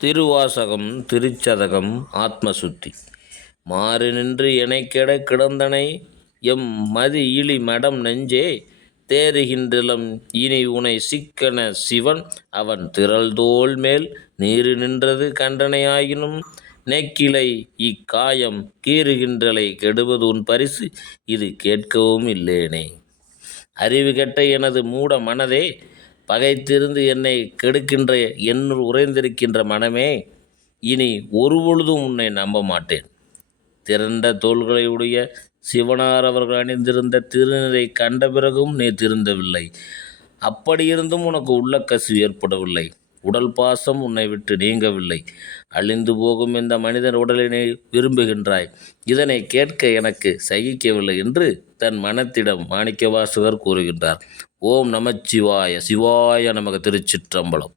திருவாசகம் திருச்சதகம் ஆத்மசுத்தி. மாறு நின்று எனைக்கெட கிடந்தனை எம் மதி இழி மடம் நெஞ்சே தேறுகின்றலம் இனி உனை சிக்கன சிவன் அவன் திரள்தோல் மேல் நீரு நின்றது கண்டனையாயினும் நெக்கிலை இக்காயம் கீறுகின்றலை கெடுவது உன் பரிசு இது கேட்கவும் இல்லேனே. அறிவு கெட்ட எனது மூட மனதே பகைத்திருந்து என்னை கெடுக்கின்ற என்னுள் உறைந்திருக்கின்ற மனமே இனி ஒருபொழுதும் உன்னை நம்ப மாட்டேன் திரண்ட தோள்களை உடைய சிவனார் அவர்கள் அணிந்திருந்த திருநிறை கண்ட பிறகும் நீ திருந்தவில்லை. அப்படியிருந்தும் உனக்கு உள்ள கசிவு ஏற்படவில்லை. உடல் பாசம் உன்னை விட்டு நீங்கவில்லை. அழிந்து போகும் இந்த மனிதன் உடலினை விரும்புகின்றாய். இதனை கேட்க எனக்கு சகிக்கவில்லை என்று தன் மனத்திடம் மாணிக்கவாசகர் கூறுகின்றார். ஓம் நமச்சிவாய சிவாய நமக திருச்சிற்றம்பலம்.